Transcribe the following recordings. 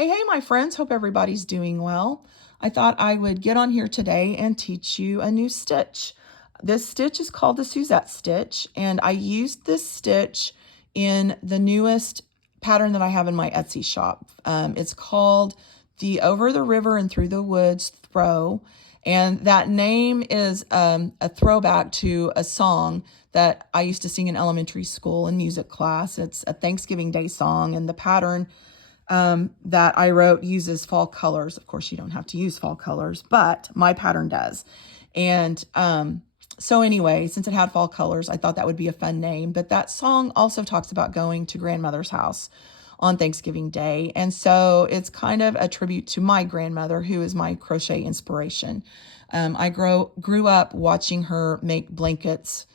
Hey, my friends. Hope everybody's doing well. I thought I would get on here today and teach you a new stitch. This stitch is called the Suzette stitch, and I used this stitch in the newest pattern that I have in my Etsy shop. It's called the Over the River and Through the Woods Throw, and that name is a throwback to a song that I used to sing in elementary school in music class. It's a Thanksgiving Day song, and the pattern that I wrote uses fall colors. Of course, you don't have to use fall colors, but my pattern does. And so anyway, since it had fall colors, I thought that would be a fun name. But that song also talks about going to grandmother's house on Thanksgiving Day. And so it's kind of a tribute to my grandmother, who is my crochet inspiration. I grew up watching her make blankets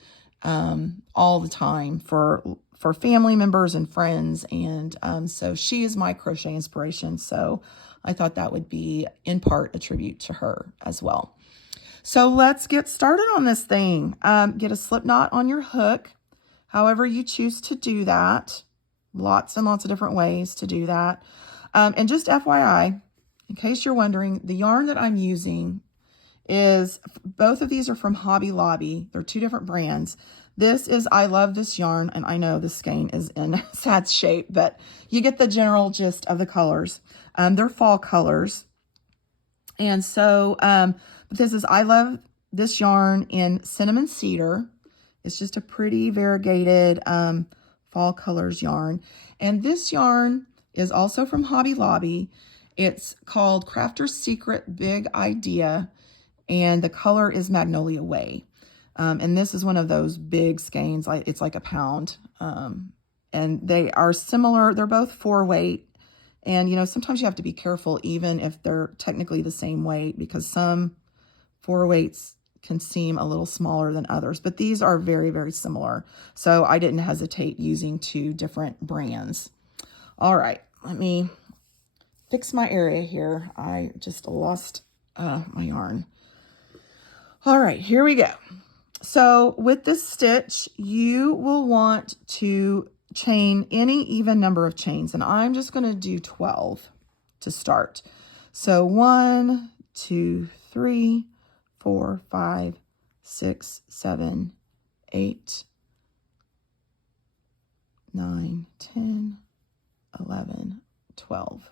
all the time for family members and friends. And so she is my crochet inspiration. So I thought that would be in part a tribute to her as well. So let's get started on this thing. Get a slip knot on your hook, however you choose to do that. Lots and lots of different ways to do that. And just FYI, in case you're wondering, the yarn that I'm using is, both of these are from Hobby Lobby. They're two different brands. This is I Love This Yarn, and I know the skein is in sad shape, but you get the general gist of the colors. They're fall colors. And so this is I Love This Yarn in Cinnamon Cedar. It's just a pretty variegated fall colors yarn. And this yarn is also from Hobby Lobby. It's called Crafter's Secret Big Idea, and the color is Magnolia Way. And this is one of those big skeins, it's like a pound. And they are similar. They're both 4-weight. And, you know, sometimes you have to be careful even if they're technically the same weight, because some 4-weights can seem a little smaller than others. But these are very, very similar. So I didn't hesitate using two different brands. All right, let me fix my area here. I just lost my yarn. All right, here we go. So with this stitch, you will want to chain any even number of chains, and I'm just going to do 12 to start. So 1, 2, 3, 4, 5, 6, 7, 8, 9, 10, 11, 12.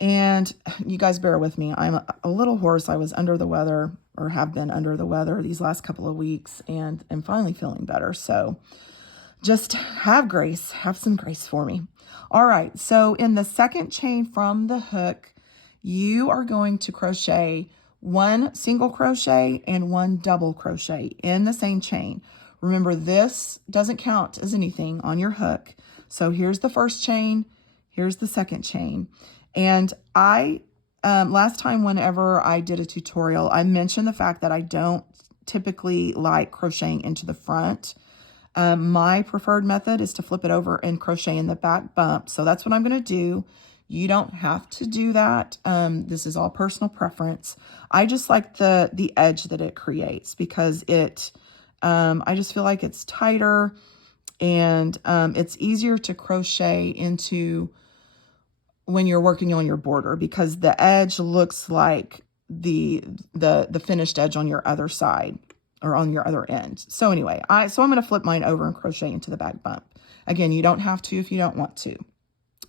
And you guys bear with me. I'm a little hoarse. I was under the weather, or have been under the weather these last couple of weeks, and I'm finally feeling better. So just have grace, have some grace for me. All right, so in the second chain from the hook, you are going to crochet 1 single crochet and 1 double crochet in the same chain. Remember, this doesn't count as anything on your hook. So here's the first chain, here's the second chain. And I, last time whenever I did a tutorial, I mentioned the fact that I don't typically like crocheting into the front. My preferred method is to flip it over and crochet in the back bump. So that's what I'm going to do. You don't have to do that. This is all personal preference. I just like the edge that it creates, because it, I just feel like it's tighter, and it's easier to crochet into when you're working on your border, because the edge looks like the finished edge on your other side, or on your other end. So anyway, I'm going to flip mine over and crochet into the back bump. Again, you don't have to if you don't want to.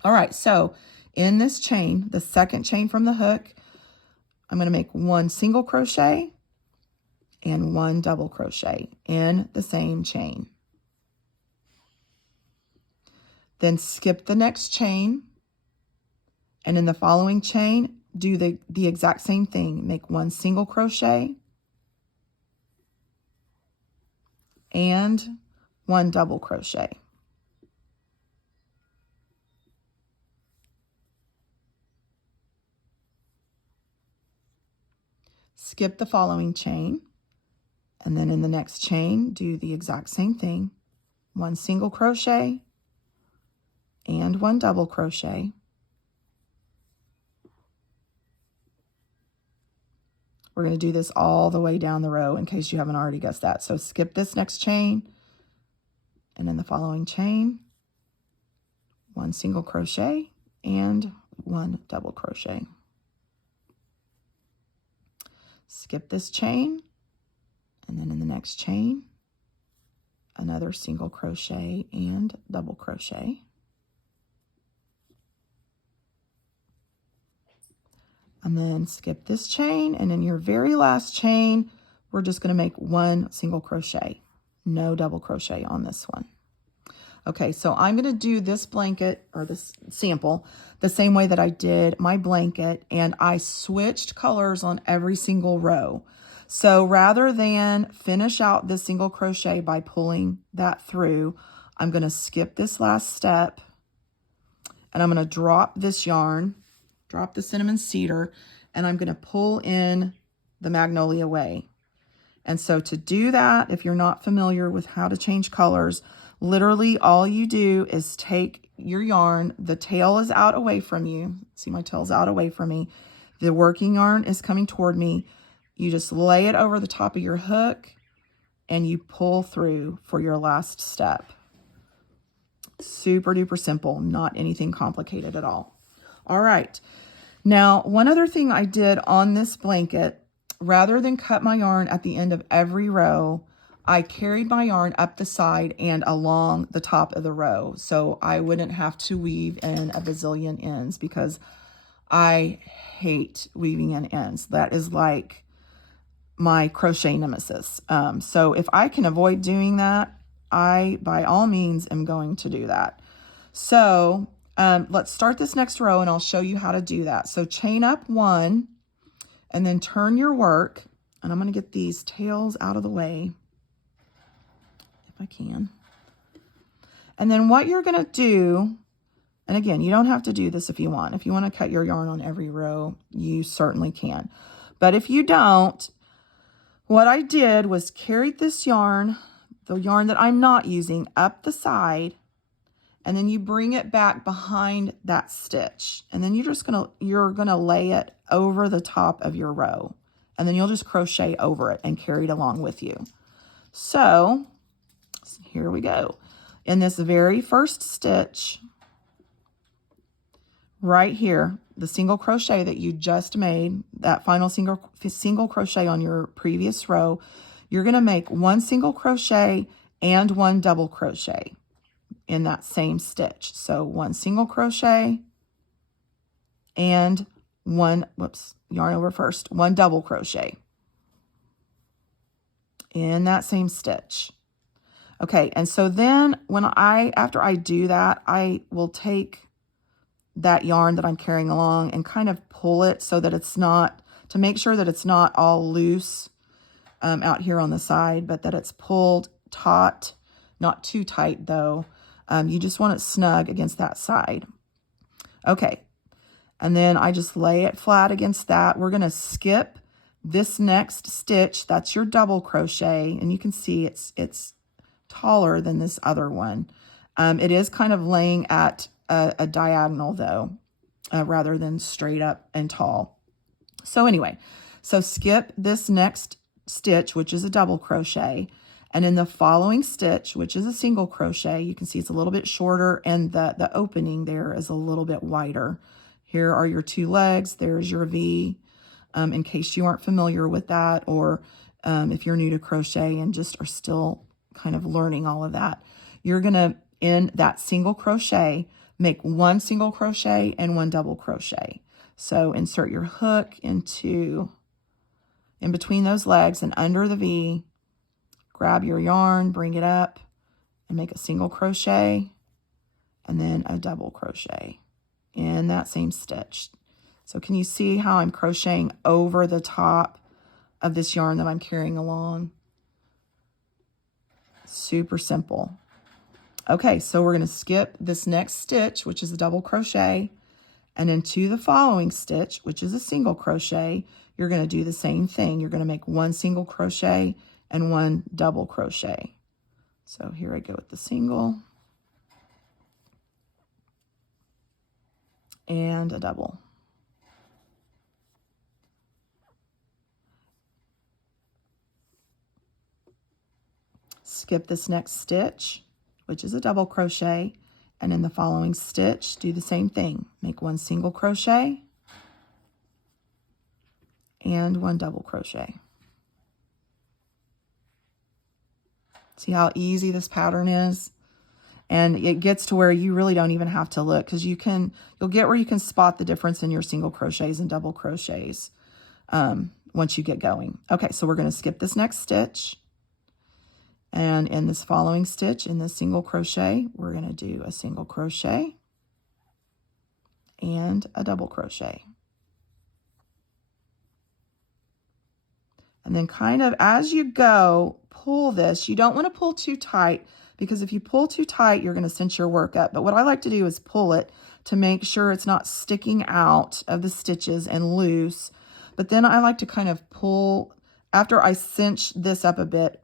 All right, so in this chain, the second chain from the hook, I'm going to make 1 single crochet and 1 double crochet in the same chain. Then skip the next chain, and in the following chain, do the exact same thing. Make 1 single crochet and 1 double crochet. Skip the following chain, and then in the next chain, do the exact same thing. 1 single crochet and 1 double crochet. We're going to do this all the way down the row, in case you haven't already guessed that. So skip this next chain, and in the following chain, 1 single crochet and 1 double crochet. Skip this chain, and then in the next chain, another single crochet and double crochet. And then skip this chain, and in your very last chain, we're just going to make 1 single crochet. No double crochet on this one. Okay, so I'm going to do this blanket, or this sample, the same way that I did my blanket, and I switched colors on every single row. So rather than finish out this single crochet by pulling that through, I'm going to skip this last step, and I'm going to drop this yarn, drop the cinnamon cedar, and I'm going to pull in the magnolia way. And so to do that, if you're not familiar with how to change colors, literally all you do is take your yarn, the tail is out away from you. See, my tail's out away from me. The working yarn is coming toward me. You just lay it over the top of your hook and you pull through for your last step. Super duper simple, not anything complicated at all. All right. Now, one other thing I did on this blanket, rather than cut my yarn at the end of every row, I carried my yarn up the side and along the top of the row, so I wouldn't have to weave in a bazillion ends, because I hate weaving in ends. That is like my crochet nemesis. So if I can avoid doing that, I, by all means, am going to do that. So let's start this next row and I'll show you how to do that. So chain up 1 and then turn your work, and I'm going to get these tails out of the way if I can. And then what you're going to do, and again, you don't have to do this if you want. If you want to cut your yarn on every row, you certainly can. But if you don't, what I did was carried this yarn, the yarn that I'm not using, up the side, and then you bring it back behind that stitch. And then you're gonna lay it over the top of your row. And then you'll just crochet over it and carry it along with you. So here we go. In this very first stitch, right here, the single crochet that you just made, that final single crochet on your previous row, you're gonna make 1 single crochet and 1 double crochet in that same stitch. So 1 single crochet and 1, yarn over first, 1 double crochet in that same stitch. Okay, and so then after I do that, I will take that yarn that I'm carrying along and kind of pull it so that it's not, to make sure that it's not all loose out here on the side, but that it's pulled taut, not too tight though. You just want it snug against that side. Okay, and then I just lay it flat against that. We're going to skip this next stitch. That's your double crochet, and you can see it's taller than this other one. It is kind of laying at a diagonal though, rather than straight up and tall. So anyway, so skip this next stitch, which is a double crochet. And in the following stitch, which is a single crochet, you can see it's a little bit shorter and the opening there is a little bit wider. Here are your 2 legs. There's your V, in case you aren't familiar with that, or if you're new to crochet and just are still kind of learning all of that. You're going to, in that single crochet, make 1 single crochet and 1 double crochet. So insert your hook in between those legs and under the V. Grab your yarn, bring it up, and make a single crochet, and then a double crochet in that same stitch. So can you see how I'm crocheting over the top of this yarn that I'm carrying along? Super simple. Okay, so we're going to skip this next stitch, which is a double crochet, and into the following stitch, which is a single crochet, you're going to do the same thing. You're going to make 1 single crochet and 1 double crochet. So here I go with the single and a double. Skip this next stitch, which is a double crochet, And in the following stitch, do the same thing. Make 1 single crochet and 1 double crochet. See how easy this pattern is? And it gets to where you really don't even have to look, because you'll get where you can spot the difference in your single crochets and double crochets once you get going. Okay, so we're going to skip this next stitch. And in this following stitch, in the single crochet, we're going to do a single crochet and a double crochet. And then kind of as you go, pull this. You don't want to pull too tight, because if you pull too tight, you're going to cinch your work up. But what I like to do is pull it to make sure it's not sticking out of the stitches and loose. But then I like to kind of pull, after I cinch this up a bit,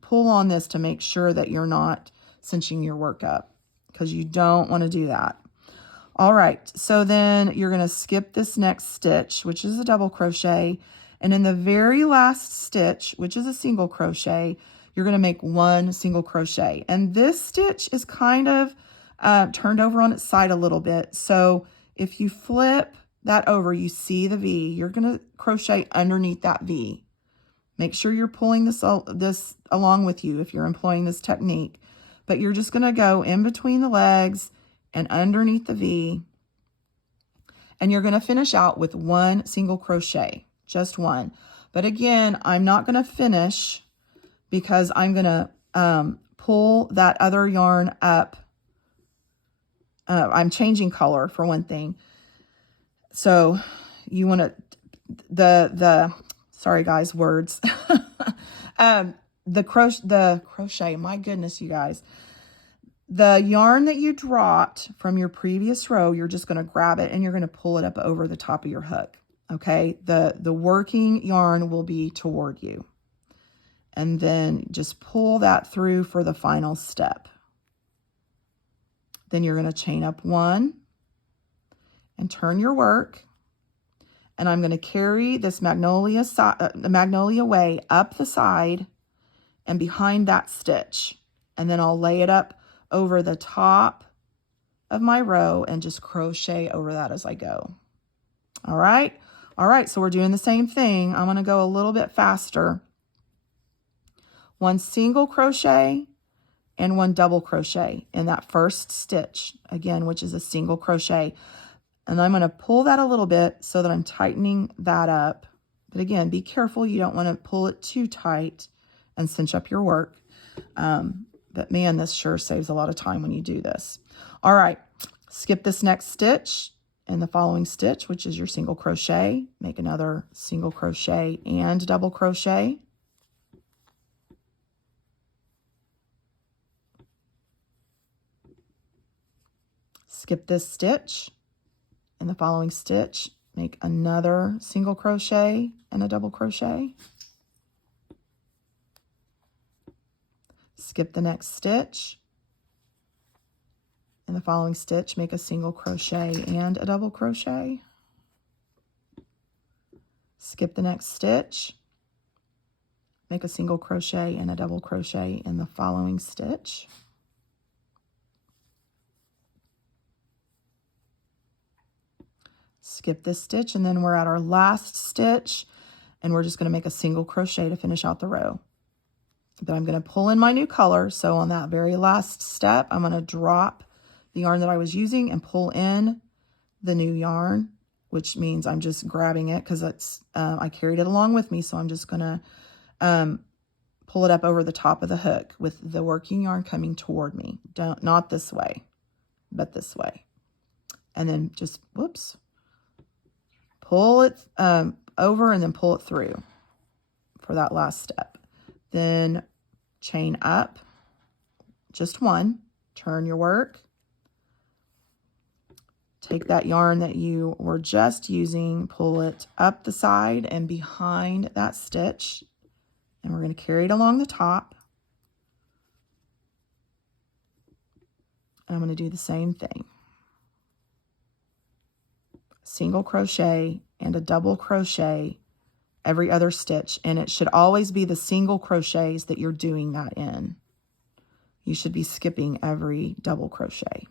pull on this to make sure that you're not cinching your work up, because you don't want to do that. All right, so then you're going to skip this next stitch, which is a double crochet. And in the very last stitch, which is a single crochet, you're going to make 1 single crochet. And this stitch is kind of turned over on its side a little bit. So if you flip that over, you see the V. You're going to crochet underneath that V. Make sure you're pulling this along with you if you're employing this technique. But you're just going to go in between the legs and underneath the V. And you're going to finish out with 1 single crochet, just 1. But again, I'm not going to finish, because I'm going to pull that other yarn up. I'm changing color for one thing. So you want to, sorry guys, words. The crochet, my goodness, you guys. The yarn that you dropped from your previous row, you're just going to grab it and you're going to pull it up over the top of your hook. Okay, the working yarn will be toward you. And then just pull that through for the final step. Then you're going to chain up 1 and turn your work. And I'm going to carry this magnolia way up the side and behind that stitch. And then I'll lay it up over the top of my row and just crochet over that as I go. All right. All right. So we're doing the same thing. I'm going to go a little bit faster. 1 single crochet and 1 double crochet in that first stitch, again, which is a single crochet. And I'm going to pull that a little bit so that I'm tightening that up. But again, be careful. You don't want to pull it too tight and cinch up your work. But man, this sure saves a lot of time when you do this. All right, skip this next stitch and the following stitch, which is your single crochet. Make another single crochet and double crochet. Skip this stitch. In the following stitch, make another single crochet and a double crochet. Skip the next stitch. In the following stitch, make a single crochet and a double crochet. Skip the next stitch. Make a single crochet and a double crochet in the following stitch. Skip this stitch, and then we're at our last stitch, and we're just going to make a single crochet to finish out the row. Then I'm going to pull in my new color. So on that very last step, I'm going to drop the yarn that I was using and pull in the new yarn, which means I'm just grabbing it because it's I carried it along with me. So I'm just going to pull it up over the top of the hook with the working yarn coming toward me. Not this way, but this way. And then just, whoops, pull it over and then pull it through for that last step. Then chain up, just 1, turn your work, take that yarn that you were just using, pull it up the side and behind that stitch, and we're going to carry it along the top. And I'm going to do the same thing. Single crochet and a double crochet every other stitch, and it should always be the single crochets that you're doing that in. You should be skipping every double crochet.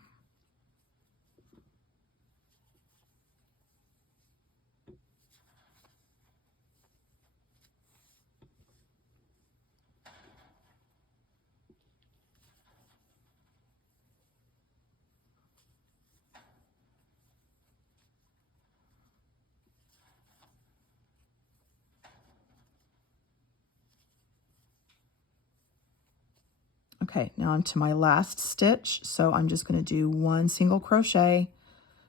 Okay, now I'm to my last stitch, so I'm just going to do 1 single crochet.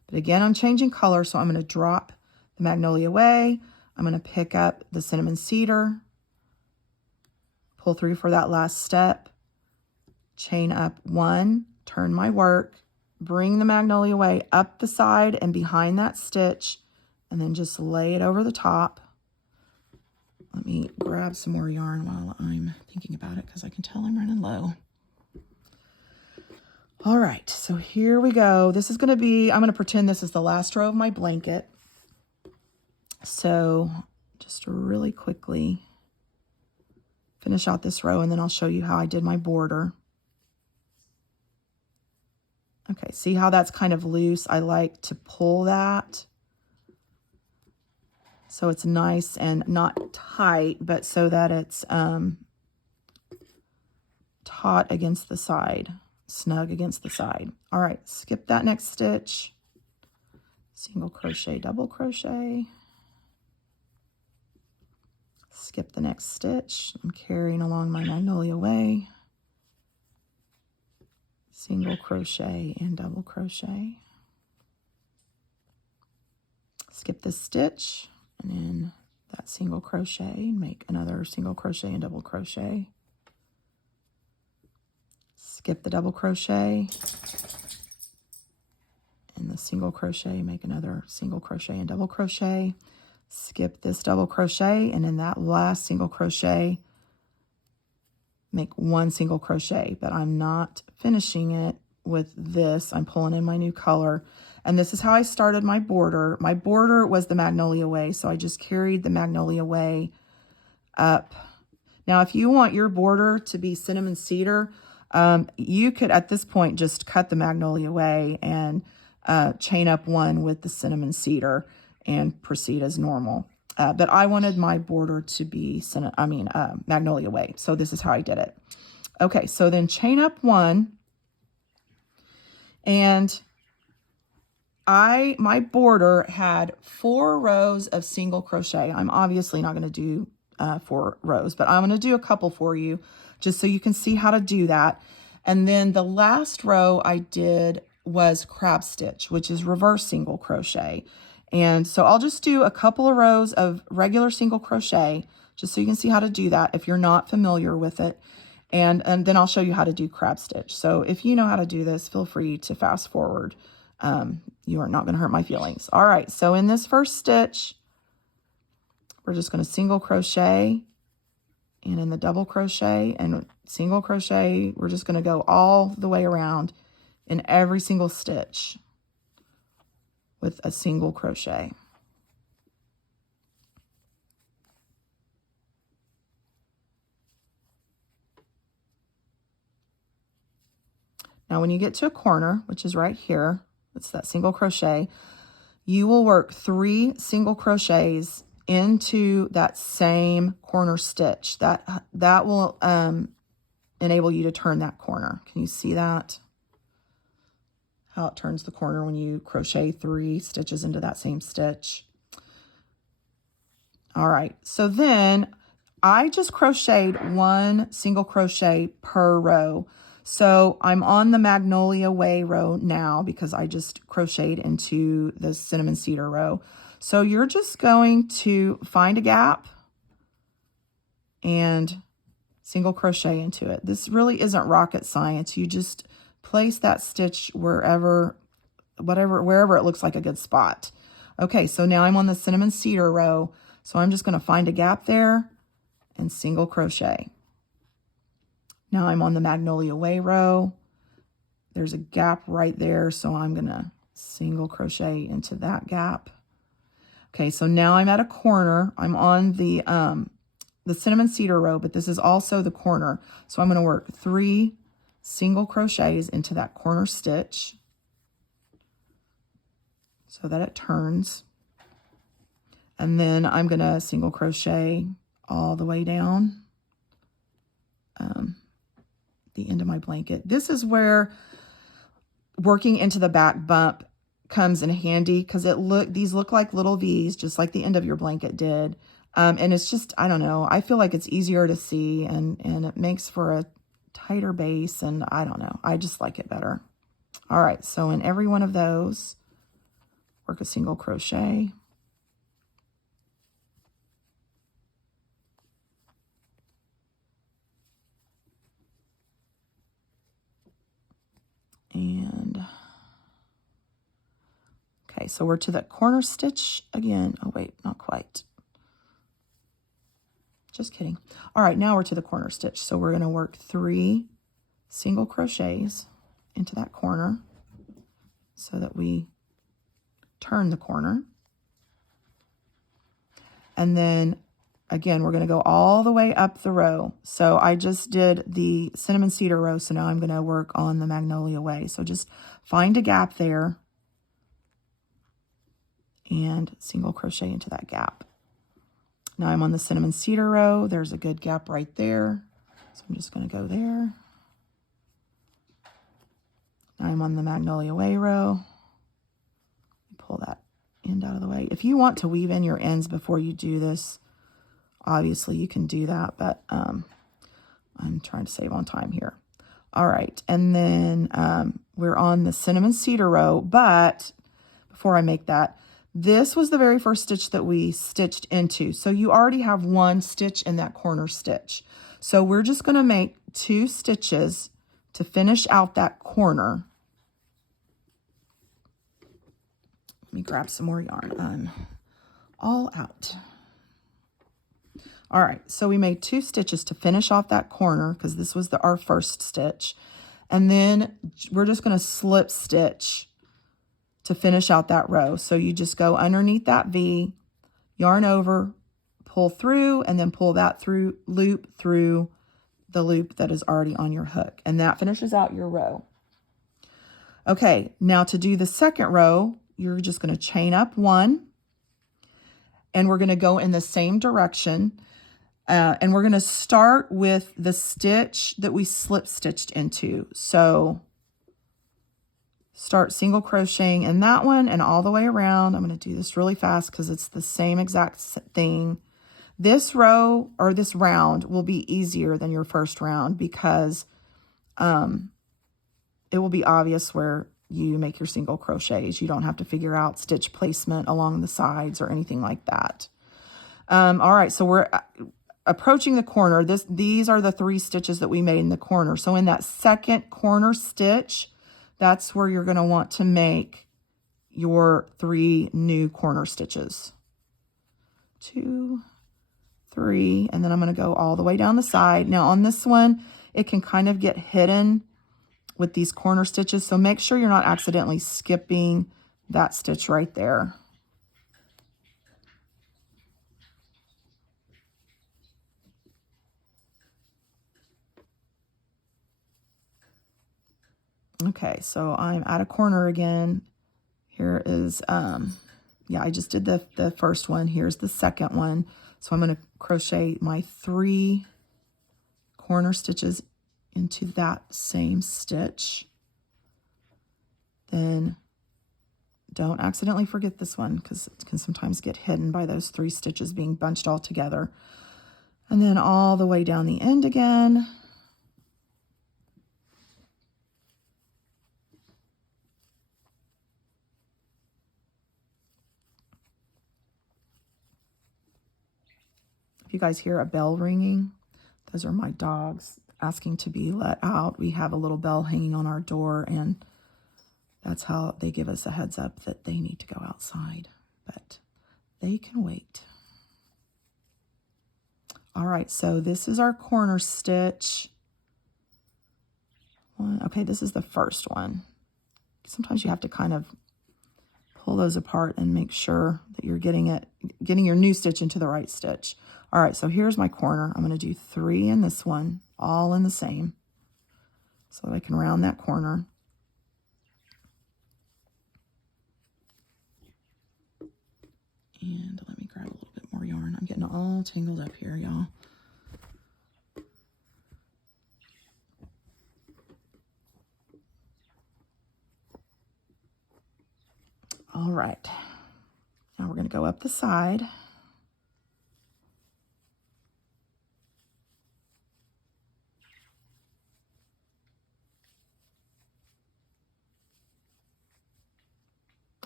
But again, I'm changing color, so I'm going to drop the magnolia away. I'm going to pick up the cinnamon cedar, pull through for that last step, chain up 1, turn my work, bring the magnolia away up the side and behind that stitch, and then just lay it over the top. Let me grab some more yarn while I'm thinking about it, because I can tell I'm running low. All right, so here we go. This is going to be, I'm going to pretend this is the last row of my blanket. So just really quickly finish out this row, and then I'll show you how I did my border. Okay, see how that's kind of loose? I like to pull that so it's nice and not tight, but so that it's taut against the side, snug against the side. All right, skip that next stitch, single crochet, double crochet, skip the next stitch. I'm carrying along my magnolia way, single crochet and double crochet, skip this stitch, and then that single crochet, make another single crochet and double crochet, skip the double crochet, and the single crochet, make another single crochet and double crochet, skip this double crochet, and in that last single crochet, make 1 single crochet, but I'm not finishing it with this. I'm pulling in my new color, and this is how I started my border. My border was the magnolia way, so I just carried the magnolia way up. Now, if you want your border to be cinnamon cedar, you could at this point just cut the magnolia way and chain up 1 with the cinnamon cedar and proceed as normal. But I wanted my border to be magnolia way, so this is how I did it. Okay, so then chain up 1, and my border had 4 rows of single crochet. I'm obviously not going to do 4 rows, but I'm going to do a couple for you just so you can see how to do that. And then the last row I did was crab stitch, which is reverse single crochet. And so I'll just do a couple of rows of regular single crochet just so you can see how to do that if you're not familiar with it. And then I'll show you how to do crab stitch. So if you know how to do this, feel free to fast forward. You are not going to hurt my feelings. All right, so in this first stitch, we're just going to single crochet, and in the double crochet and single crochet, we're just going to go all the way around in every single stitch with a single crochet. Now, when you get to a corner, which is right here, it's that single crochet, you will work 3 single crochets into that same corner stitch. That will enable you to turn that corner. Can you see that? How it turns the corner when you crochet 3 stitches into that same stitch. All right, so then I just crocheted 1 single crochet per row. So I'm on the magnolia way row now because I just crocheted into the cinnamon cedar row. So you're just going to find a gap and single crochet into it. This really isn't rocket science. You just place that stitch wherever it looks like a good spot. Okay, so now I'm on the cinnamon cedar row. So I'm just going to find a gap there and single crochet. Now I'm on the magnolia way row. There's a gap right there, so I'm going to single crochet into that gap. Okay, so now I'm at a corner. I'm on the cinnamon cedar row, but this is also the corner. So I'm going to work 3 single crochets into that corner stitch so that it turns. And then I'm going to single crochet all the way down the end of my blanket. This is where working into the back bump comes in handy because these look like little V's, just like the end of your blanket did. And it's just, I don't know, I feel like it's easier to see and it makes for tighter base, and I don't know. I just like it better. All right, so in every one of those, work a single crochet. And okay, so we're to the corner stitch again. Oh wait, not quite. Just kidding. All right, now we're to the corner stitch. So we're going to work 3 single crochets into that corner so that we turn the corner. And then again, we're going to go all the way up the row. So I just did the cinnamon cedar row, so now I'm going to work on the magnolia way. So just find a gap there and single crochet into that gap. Now I'm on the cinnamon cedar row. There's a good gap right there. So I'm just going to go there. Now I'm on the magnolia way row. Pull that end out of the way. If you want to weave in your ends before you do this, obviously you can do that, but I'm trying to save on time here. All right, and then we're on the cinnamon cedar row, but before I make that, this was the very first stitch that we stitched into. So you already have 1 stitch in that corner stitch. So we're just going to make 2 stitches to finish out that corner. Let me grab some more yarn. I'm all out. All right, so we made 2 stitches to finish off that corner because this was our first stitch. And then we're just going to slip stitch to finish out that row. So you just go underneath that V, yarn over, pull through, and then pull that through, loop through the loop that is already on your hook. And that finishes out your row. Okay, now to do the second row, you're just going to chain up 1, and we're going to go in the same direction. And we're going to start with the stitch that we slip stitched into. So start single crocheting in that one and all the way around. I'm going to do this really fast because it's the same exact thing. This row or this round will be easier than your first round because it will be obvious where you make your single crochets. You don't have to figure out stitch placement along the sides or anything like that. All right, so we're approaching the corner. These are the 3 stitches that we made in the corner. So in that second corner stitch, that's where you're going to want to make your 3 new corner stitches. 2, 3, and then I'm going to go all the way down the side. Now on this one, it can kind of get hidden with these corner stitches, so make sure you're not accidentally skipping that stitch right there. Okay, so I'm at a corner again. Here is, yeah, I just did the first one. Here's the second one. So I'm going to crochet my 3 corner stitches into that same stitch. Then don't accidentally forget this one because it can sometimes get hidden by those 3 stitches being bunched all together. And then all the way down the end again. If you guys hear a bell ringing, those are my dogs asking to be let out. We have a little bell hanging on our door, and that's how they give us a heads up that they need to go outside, but they can wait. All right, so this is our corner stitch. Okay, this is the first one. Sometimes you have to kind of pull those apart and make sure that you're getting your new stitch into the right stitch. All right, so here's my corner. I'm going to do 3 in this one, all in the same, so that I can round that corner. And let me grab a little bit more yarn. I'm getting all tangled up here, y'all. All right, now we're going to go up the side.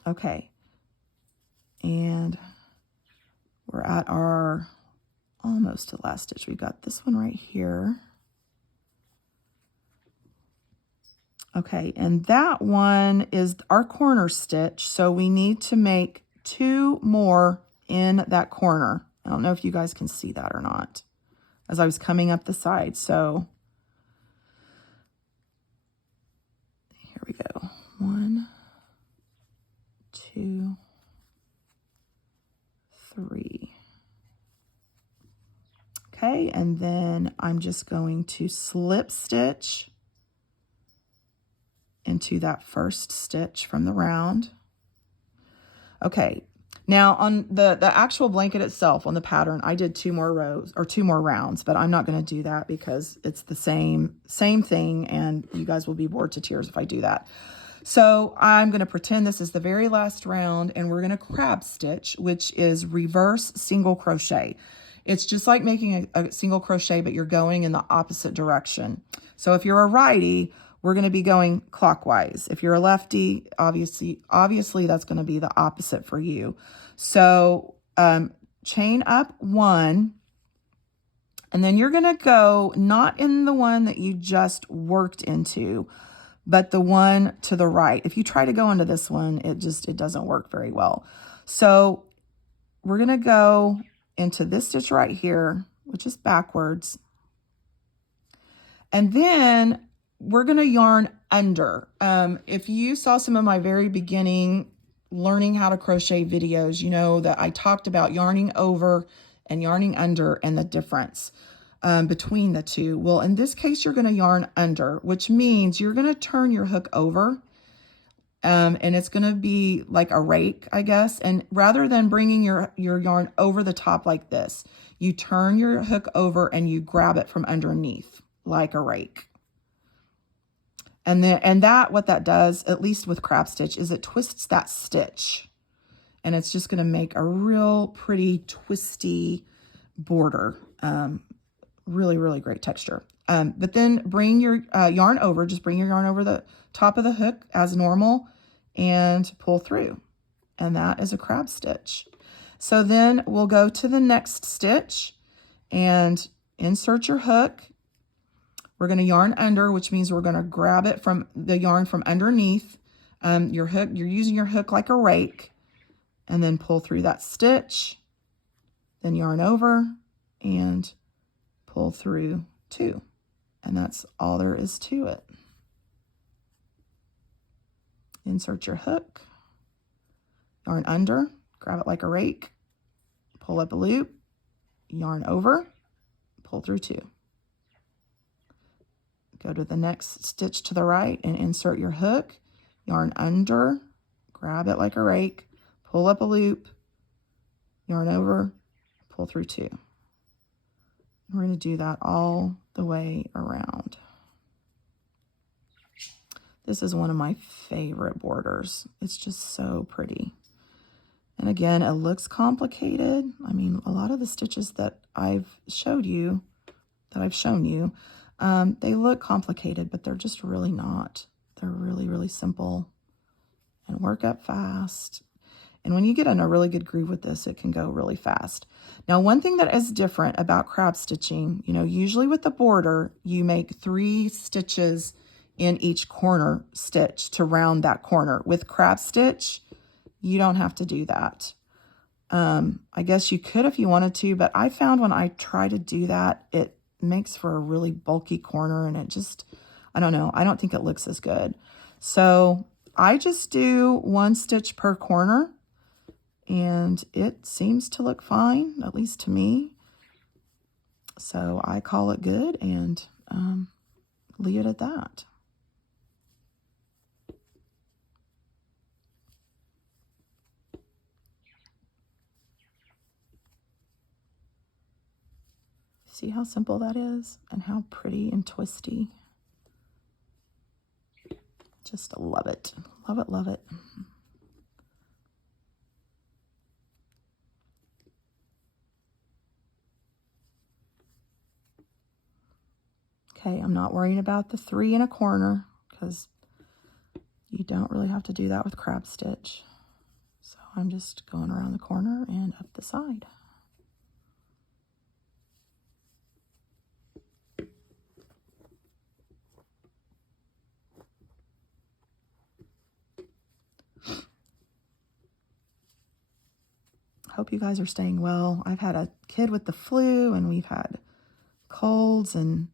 Okay. And we're at our almost to last stitch. We got this one right here. Okay, and that one is our corner stitch. So we need to make 2 more in that corner. I don't know if you guys can see that or not as I was coming up the side. So here we go. 1, 2, 3. Okay, and then I'm just going to slip stitch into that first stitch from the round. Okay, now on the actual blanket itself, on the pattern, I did 2 more rows or 2 more rounds, but I'm not going to do that because it's the same thing, and you guys will be bored to tears if I do that. So I'm going to pretend this is the very last round, and we're going to crab stitch, which is reverse single crochet. It's just like making a single crochet, but you're going in the opposite direction. So if you're a righty, we're going to be going clockwise. If you're a lefty, obviously that's going to be the opposite for you. So chain up 1, and then you're going to go not in the one that you just worked into, but the one to the right. If you try to go into this one, it doesn't work very well. So we're going to go into this stitch right here, which is backwards. And then we're going to yarn under. If you saw some of my very beginning learning how to crochet videos, you know that I talked about yarning over and yarning under and the difference between the two. Well, in this case, you're going to yarn under, which means you're going to turn your hook over. And it's going to be like a rake, I guess. And rather than bringing your yarn over the top like this, you turn your hook over and you grab it from underneath like a rake. And what that does, at least with crab stitch, is it twists that stitch. And it's just going to make a real pretty twisty border. Really, really great texture. But then bring your yarn over, just bring your yarn over the top of the hook as normal and pull through. And that is a crab stitch. So then we'll go to the next stitch and insert your hook. We're going to yarn under, which means we're going to grab it from the yarn from underneath your hook. You're using your hook like a rake, and then pull through that stitch, then yarn over and pull through 2. And that's all there is to it. Insert your hook, yarn under, grab it like a rake, pull up a loop, yarn over, pull through 2. Go to the next stitch to the right and insert your hook, yarn under, grab it like a rake, pull up a loop, yarn over, pull through 2. We're going to do that all the way around. This is one of my favorite borders. It's just so pretty. And again, it looks complicated. I mean, a lot of the stitches that I've shown you, they look complicated, but they're just really not. They're really, really simple and work up fast. And when you get in a really good groove with this, it can go really fast. Now, one thing that is different about crab stitching, usually with the border, you make 3 stitches in each corner stitch to round that corner. With crab stitch, you don't have to do that. I guess you could if you wanted to, but I found when I try to do that, it makes for a really bulky corner, and it just, I don't know, I don't think it looks as good. So I just do 1 stitch per corner, and it seems to look fine, at least to me. So I call it good and leave it at that. See how simple that is and how pretty and twisty. Just love it. Love it, love it. Okay, I'm not worrying about the 3 in a corner because you don't really have to do that with crab stitch. So I'm just going around the corner and up the side. Hope you guys are staying well. I've had a kid with the flu, and we've had colds, and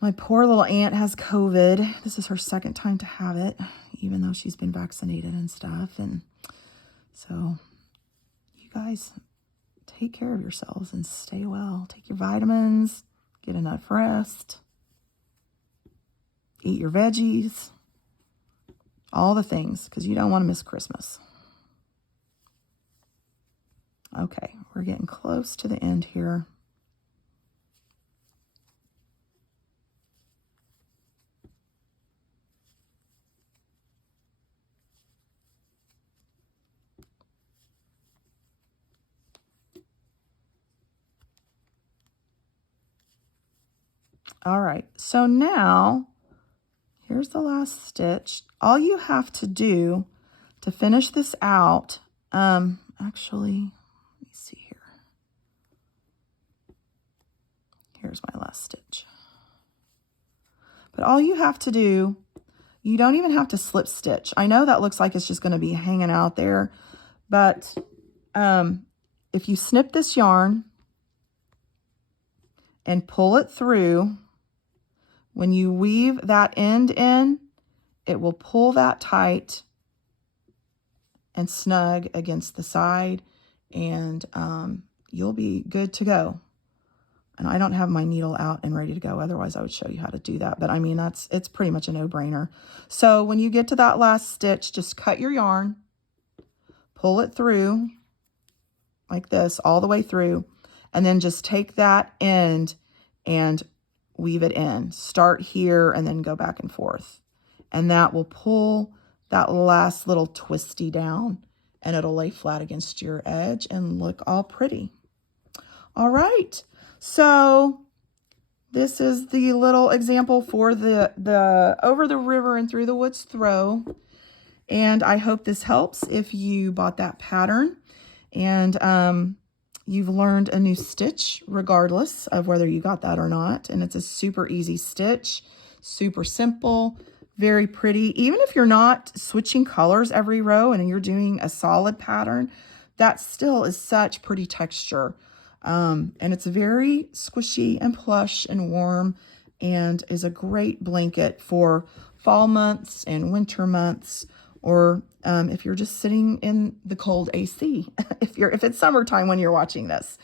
my poor little aunt has COVID. This is her second time to have it, even though she's been vaccinated and stuff. And so you guys take care of yourselves and stay well. Take your vitamins, get enough rest, eat your veggies, all the things, because you don't want to miss Christmas. Okay, we're getting close to the end here. All right, so now here's the last stitch. All you have to do to finish this out, actually, let me see here. Here's my last stitch. But all you have to do, you don't even have to slip stitch. I know that looks like it's just going to be hanging out there, but if you snip this yarn and pull it through, when you weave that end in, it will pull that tight and snug against the side, and you'll be good to go. And I don't have my needle out and ready to go. Otherwise, I would show you how to do that. But I mean, it's pretty much a no-brainer. So when you get to that last stitch, just cut your yarn, pull it through like this, all the way through, and then just take that end and weave it in. Start here and then go back and forth. And that will pull that last little twisty down, and it'll lay flat against your edge and look all pretty. All right. So this is the little example for the over the river and through the woods throw. And I hope this helps if you bought that pattern and you've learned a new stitch regardless of whether you got that or not. And it's a super easy stitch, super simple, very pretty. Even if you're not switching colors every row and you're doing a solid pattern, that still is such pretty texture. And it's very squishy and plush and warm, and is a great blanket for fall months and winter months, or if you're just sitting in the cold AC, if it's summertime when you're watching this.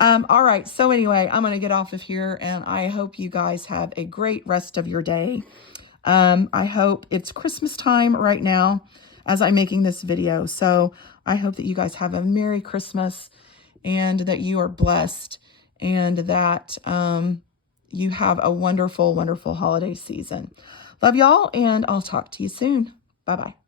All right, so anyway, I'm going to get off of here, and I hope you guys have a great rest of your day. I hope it's Christmas time right now as I'm making this video, so I hope that you guys have a Merry Christmas, and that you are blessed, and that you have a wonderful, wonderful holiday season. Love y'all, and I'll talk to you soon. Bye-bye.